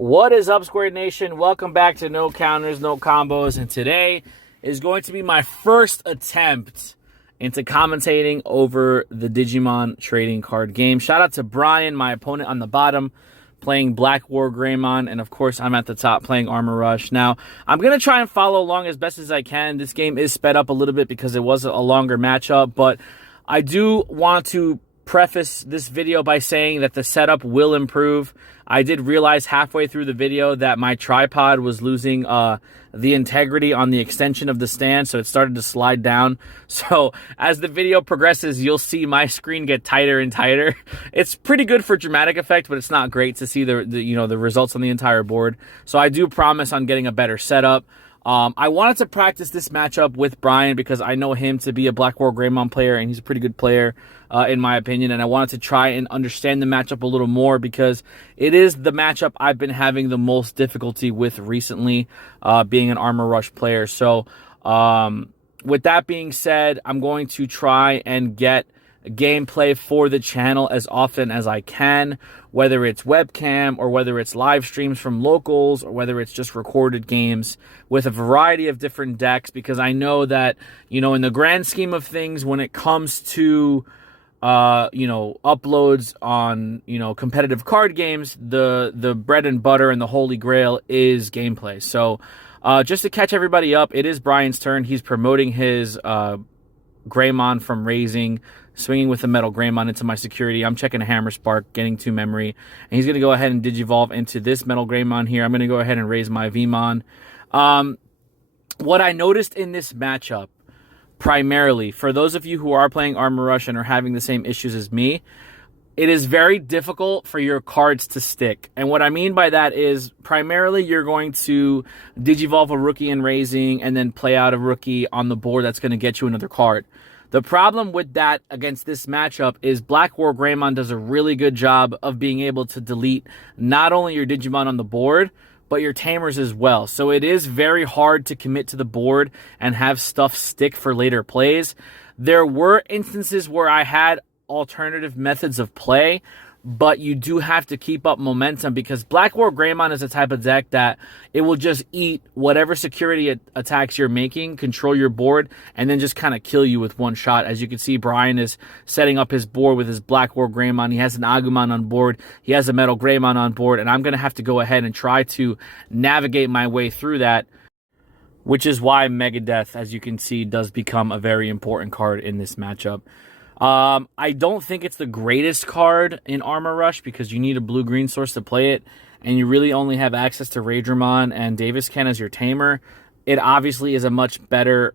What is up, Square Nation? Welcome back to No Counters, No Combos, and today is going to be my first attempt into commentating over the Digimon trading card game. Shout out to Brian, my opponent on the bottom, playing Blackwargreymon, and of course I'm at the top playing Armor Rush. Now, I'm going to try and follow along as best as I can. This game is sped up a little bit because it was a longer matchup, but I do want to preface this video by saying that the setup will improve. I did realize halfway through the video that my tripod was losing the integrity on the extension of the stand, so it started to slide down. So as the video progresses, you'll see my screen get tighter and tighter. It's pretty good for dramatic effect, but it's not great to see the results on the entire board. So I do promise on getting a better setup. I wanted to practice this matchup with Brian because I know him to be a Blackwargreymon player, and he's a pretty good player, in my opinion. And I wanted to try and understand the matchup a little more because it is the matchup I've been having the most difficulty with recently, being an Armor Rush player. So, with that being said, I'm going to try and get gameplay for the channel as often as I can, whether it's webcam or whether it's live streams from locals or whether it's just recorded games with a variety of different decks, because I know that, in the grand scheme of things, when it comes to uploads on, competitive card games, the bread and butter and the holy grail is gameplay. So, just to catch everybody up, it is Brian's turn. He's promoting his Greymon from raising, swinging with the Metal Greymon into my security. I'm checking a Hammer Spark, getting 2 memory, and he's going to go ahead and Digivolve into this Metal Greymon here. I'm going to go ahead and raise my Vmon. What I noticed in this matchup, primarily, for those of you who are playing Armor Rush and are having the same issues as me, it is very difficult for your cards to stick. And what I mean by that is, primarily, you're going to Digivolve a rookie in raising and then play out a rookie on the board that's going to get you another card. The problem with that against this matchup is Blackwargreymon does a really good job of being able to delete not only your Digimon on the board, but your tamers as well. So it is very hard to commit to the board and have stuff stick for later plays. There were instances where I had alternative methods of play, but you do have to keep up momentum because Blackwargreymon is a type of deck that it will just eat whatever security attacks you're making, control your board, and then just kind of kill you with one shot. As you can see, Brian is setting up his board with his Blackwargreymon. He has an Agumon on board. He has a Metal Greymon on board, and I'm going to have to go ahead and try to navigate my way through that, which is why Megadeth, as you can see, does become a very important card in this matchup. I don't think it's the greatest card in Armor Rush because you need a blue-green source to play it, and you really only have access to Raydramon and Davidson as your tamer. It obviously is a much better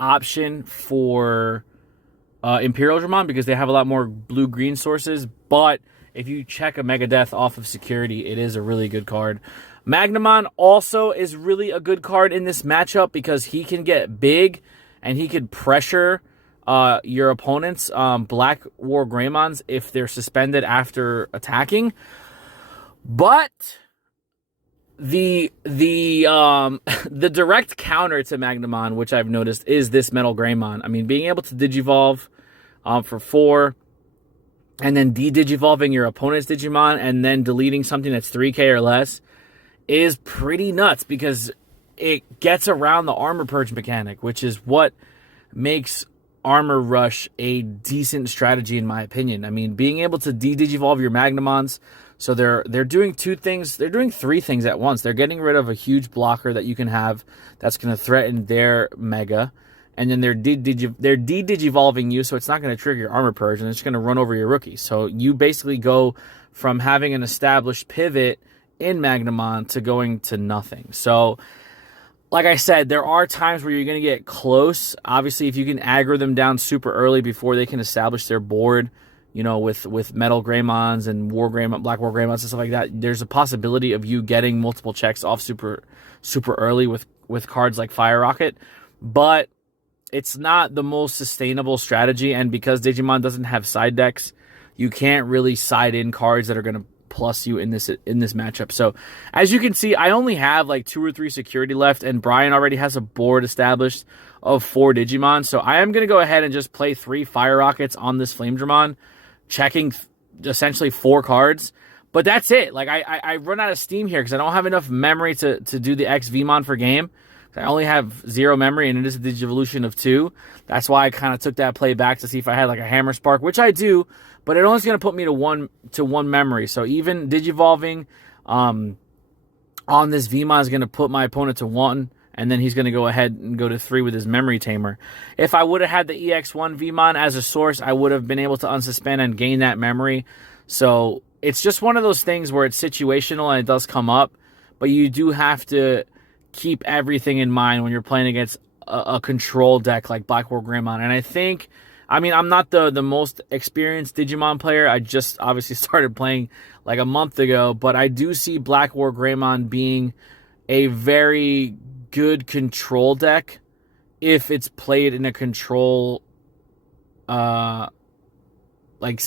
option for Imperial Dramon because they have a lot more blue-green sources, but if you check a Megadeth off of security, it is a really good card. Magnamon also is really a good card in this matchup because he can get big and he could pressure your opponent's Blackwargreymons if they're suspended after attacking. But the direct counter to Magnamon, which I've noticed, is this Metal Greymon. I mean, being able to Digivolve for 4 and then de-Digivolving your opponent's Digimon and then deleting something that's 3k or less is pretty nuts because it gets around the armor purge mechanic, which is what makes Armor Rush a decent strategy in my opinion. I mean, being able to de-Digivolve your Magnamons, so they're doing 2 things, they're doing 3 things at once. They're getting rid of a huge blocker that you can have that's going to threaten their Mega, and then they're de-Digivolving you, so it's not going to trigger your Armor Purge, and it's going to run over your rookie. So you basically go from having an established pivot in Magnamon to going to nothing. So like I said, there are times where you're going to get close. Obviously, if you can aggro them down super early before they can establish their board, with Metal Greymons and Blackwargreymons and stuff like that, there's a possibility of you getting multiple checks off super early with cards like Fire Rocket. But it's not the most sustainable strategy, and because Digimon doesn't have side decks, you can't really side in cards that are going to plus you in this matchup. So as you can see, I only have like 2 or 3 security left, and Brian already has a board established of 4 Digimon. So I am going to go ahead and just play 3 Fire Rockets on this Flame Dramon, checking essentially 4 cards. But that's it. Like, I run out of steam here because I don't have enough memory to do the XVmon for game. I only have 0 memory, and it is a Digivolution of 2. That's why I kind of took that play back to see if I had like a Hammer Spark, which I do, but it only's going to put me to one memory. So even Digivolving on this Vmon is going to put my opponent to 1, and then he's going to go ahead and go to 3 with his Memory Tamer. If I would have had the EX1 Vmon as a source, I would have been able to unsuspend and gain that memory. So it's just one of those things where it's situational and it does come up, but you do have to keep everything in mind when you're playing against a control deck like Blackwargreymon. And I think, I mean, I'm not the most experienced Digimon player. I just obviously started playing like a month ago, but I do see Blackwargreymon being a very good control deck if it's played in a control, like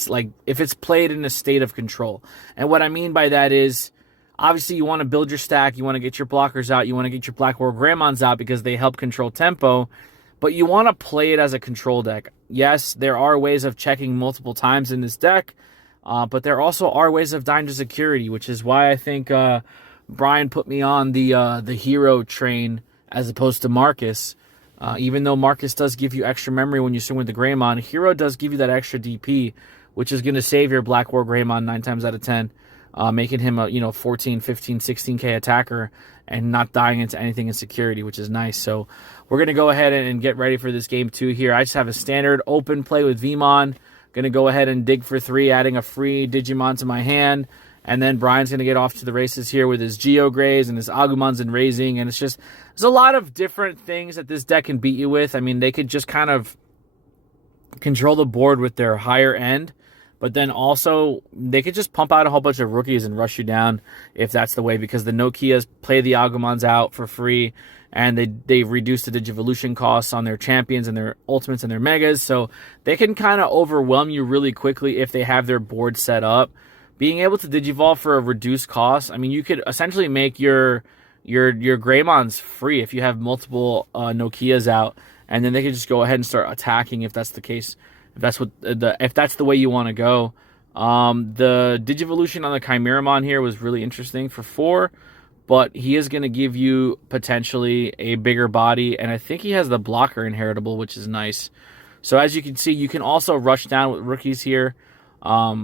if it's played in a state of control. And what I mean by that is, obviously, you want to build your stack, you want to get your blockers out, you want to get your Blackwargreymons out because they help control tempo, but you want to play it as a control deck. Yes, there are ways of checking multiple times in this deck, but there also are ways of dying to security, which is why I think Brian put me on the hero train as opposed to Marcus. Even though Marcus does give you extra memory when you swing with the Greymon, Hero does give you that extra DP, which is going to save your Blackwargreymon 9 times out of 10. Making him a 14, 15, 16k attacker and not dying into anything in security, which is nice. So we're going to go ahead and get ready for this game 2 here. I just have a standard open play with Vmon. Going to go ahead and dig for 3, adding a free Digimon to my hand. And then Brian's going to get off to the races here with his Geograys and his Agumons and Raising. And it's just, there's a lot of different things that this deck can beat you with. I mean, they could just kind of control the board with their higher end. But then also, they could just pump out a whole bunch of rookies and rush you down if that's the way, because the Nokias play the Agumons out for free, and they reduce the Digivolution costs on their champions and their ultimates and their megas, so they can kind of overwhelm you really quickly if they have their board set up. Being able to Digivolve for a reduced cost, I mean, you could essentially make your Greymons free if you have multiple Nokias out, and then they could just go ahead and start attacking if that's the case. If that's the way you want to go. The Digivolution on the Chimeramon here was really interesting for 4, but he is going to give you potentially a bigger body, and I think he has the blocker inheritable, which is nice. So as you can see, you can also rush down with rookies here. I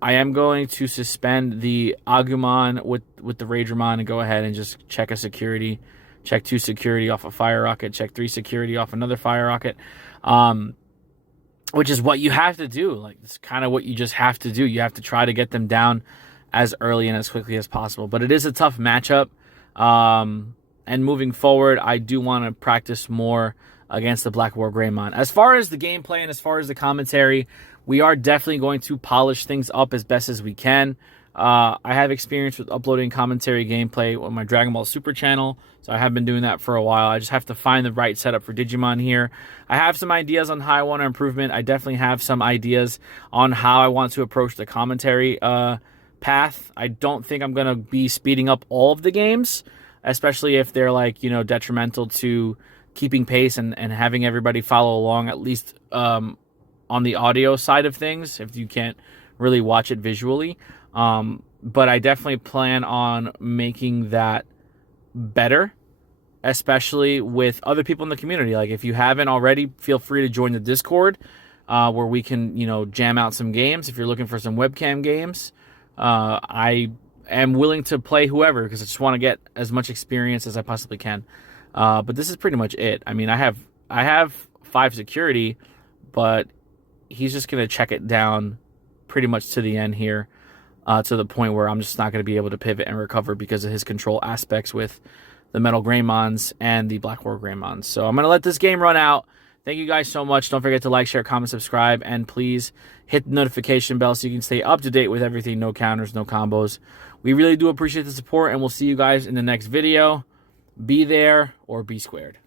am going to suspend the Agumon with the Raidramon and go ahead and just check a security. Check 2 security off a Fire Rocket. Check 3 security off another Fire Rocket. Which is what you have to do. Like, it's kind of what you just have to do. You have to try to get them down as early and as quickly as possible. But it is a tough matchup. And moving forward, I do want to practice more against the Blackwargreymon. As far as the gameplay and as far as the commentary, we are definitely going to polish things up as best as we can. I have experience with uploading commentary gameplay on my Dragon Ball Super channel, so I have been doing that for a while. I just have to find the right setup for Digimon here. I have some ideas on how I want to improvement. I definitely have some ideas on how I want to approach the commentary path. I don't think I'm going to be speeding up all of the games, especially if they're detrimental to keeping pace and having everybody follow along, at least on the audio side of things, if you can't really watch it visually. But I definitely plan on making that better, especially with other people in the community. Like, if you haven't already, feel free to join the Discord, where we can, jam out some games. If you're looking for some webcam games, I am willing to play whoever, because I just want to get as much experience as I possibly can. But this is pretty much it. I mean, I have 5 security, but he's just going to check it down pretty much to the end here. To the point where I'm just not going to be able to pivot and recover because of his control aspects with the Metal Greymons and the Blackwargreymons. So I'm going to let this game run out. Thank you guys so much. Don't forget to like, share, comment, subscribe, and please hit the notification bell so you can stay up to date with everything No Counters, No Combos. We really do appreciate the support, and we'll see you guys in the next video. Be there or be squared.